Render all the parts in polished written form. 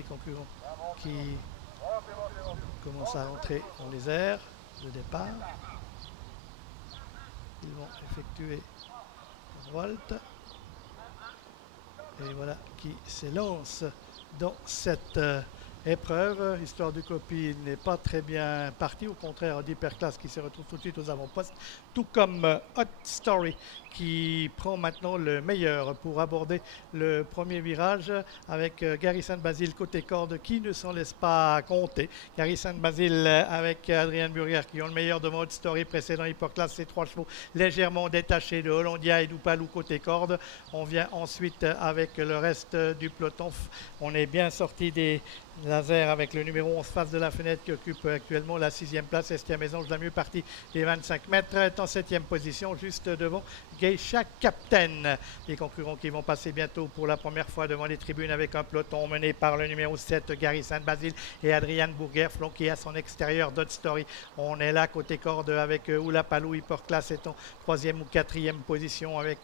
Les concurrents qui commencent à entrer dans les airs de départ. Ils vont effectuer une volte. Et voilà qui s'élance dans cette épreuve. Histoire du Copie n'est pas très bien parti, au contraire d'Hyperclass qui se retrouve tout de suite aux avant-postes, tout comme Hot Story qui prend maintenant le meilleur pour aborder le premier virage avec Gary Sainte-Basile côté corde qui ne s'en laisse pas compter. Gary Sainte-Basile avec Adrien Burger qui ont le meilleur devant Hot Story, précédent Hyperclass, ces 3 chevaux légèrement détachés de Hollandia et Doupalou côté corde. On vient ensuite avec le reste du peloton. On est bien sorti des lasers avec le numéro 11 face de la fenêtre qui occupe actuellement la 6e place. Estia Maison, la mieux partie des 25 mètres, est en 7e position juste devant Geisha Captain. Les concurrents qui vont passer bientôt pour la première fois devant les tribunes avec un peloton mené par le numéro 7 Gary Sainte-Basile et Adrian Bourguer, flanqué à son extérieur d'Hot Story. On est là côté corde avec Oulapalou, Hyperclass est en 3e ou 4e position avec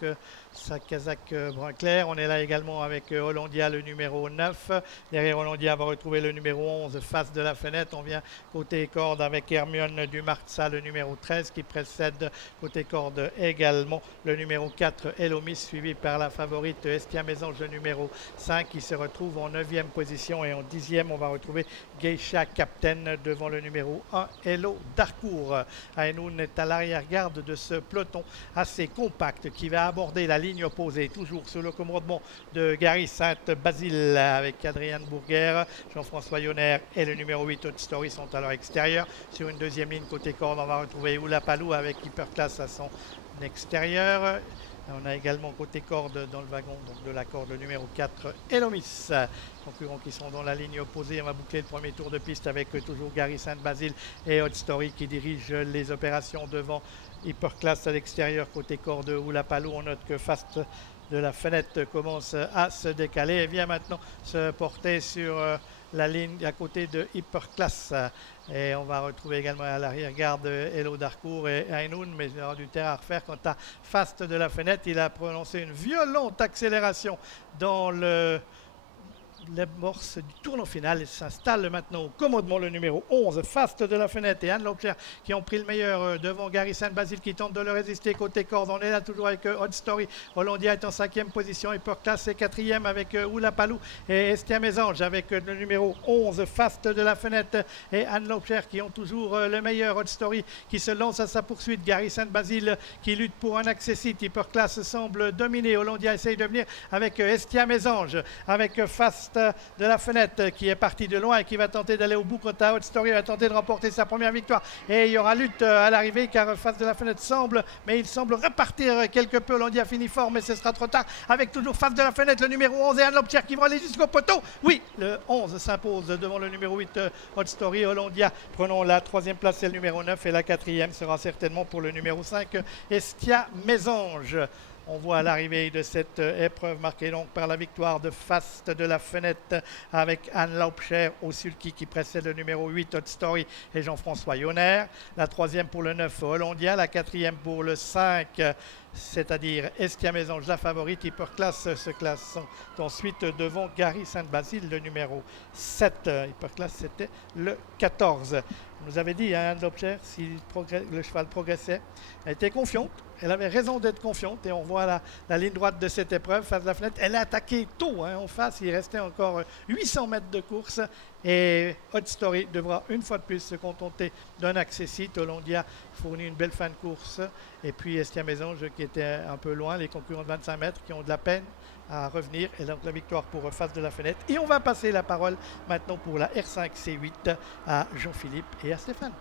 sa casaque brun clair. On est là également avec Hollandia, le numéro 9. Derrière Hollandia, va retrouver le numéro 11 face de la fenêtre. On vient côté corde avec Hermione Dumarza, le numéro 13 qui précède côté corde également le numéro 4 Elomis, suivi par la favorite Estia Mésange, le numéro 5 qui se retrouve en 9e position, et en 10e on va retrouver Geisha Captain devant le numéro 1 Hello Darcourt. Aenoun est à l'arrière-garde de ce peloton assez compact qui va aborder la ligne opposée, toujours sous le commandement de Gary Sainte-Basile avec Adrien Bourguer. Jean-François Yonner et le numéro 8 Hot Story sont à leur extérieur. Sur une deuxième ligne côté corde, on va retrouver Oulapalou avec Hyperclass à son extérieur. On a également côté corde dans le wagon donc de la corde le numéro 4 Elomis. Concurrents qui sont dans la ligne opposée. On va boucler le premier tour de piste avec toujours Gary Sainte-Basile et Hot Story qui dirigent les opérations devant Hyperclass à l'extérieur côté corde Oulapalou. On note que Fast de la fenêtre commence à se décaler et vient maintenant se porter sur la ligne à côté de Hyperclass. Et on va retrouver également à l'arrière-garde Hello Darcourt et Ainoun, mais il y aura du terrain à refaire. Quant à Fast de la fenêtre, il a prononcé une violente accélération dans l'amorce du tournant final. Il s'installe maintenant au commandement le numéro 11 Fast de la fenêtre et Anne Lopcher qui ont pris le meilleur devant Gary Sainte-Basile qui tente de le résister côté corde. On est là toujours avec Hot Story. Hollandia est en 5e position, Hyperclass est 4e avec Oulapalou et Estia Mésange avec le numéro 11 Fast de la fenêtre et Anne Lopcher qui ont toujours le meilleur. Hot Story qui se lance à sa poursuite. Gary Sainte-Basile qui lutte pour un accessite. Hyperclass semble dominer. Hollandia essaye de venir avec Estia Mésange, avec Fast de la fenêtre qui est parti de loin et qui va tenter d'aller au bout. Quant à Hot Story, va tenter de remporter sa première victoire et il y aura lutte à l'arrivée car Face de la fenêtre il semble repartir quelque peu. Hollandia finit fort mais ce sera trop tard avec toujours Face de la fenêtre le numéro 11 et Anne Lopcher qui vont aller jusqu'au poteau. Oui, le 11 s'impose devant le numéro 8 Hot Story. Hollandia prenons la 3e place, c'est le numéro 9 et la 4e sera certainement pour le numéro 5 Estia Mésange. On voit l'arrivée de cette épreuve marquée donc par la victoire de Fast de la fenêtre avec Anne Laupcher au sulky qui précède le numéro 8 Hot Story et Jean-François Yonner. La 3e pour le 9 Hollandia, la 4e pour le 5 c'est-à-dire Estia Mésange, la favorite. Hyperclass se classe ensuite devant Gary Sainte-Basile, le numéro 7. Hyperclass, c'était le 14. On nous avait dit, Anne Lopcher, si le cheval progressait, elle était confiante. Elle avait raison d'être confiante et on voit la ligne droite de cette épreuve face à la fenêtre. Elle a attaqué tôt en face, il restait encore 800 mètres de course et Hot Story devra une fois de plus se contenter d'un accessite. Hollandia fournit une belle fin de course et puis Estia Mésange qui était un peu loin, les concurrents de 25 mètres qui ont de la peine à revenir et donc la victoire pour Face de la fenêtre. Et on va passer la parole maintenant pour la R5 C8 à Jean-Philippe et à Stéphane.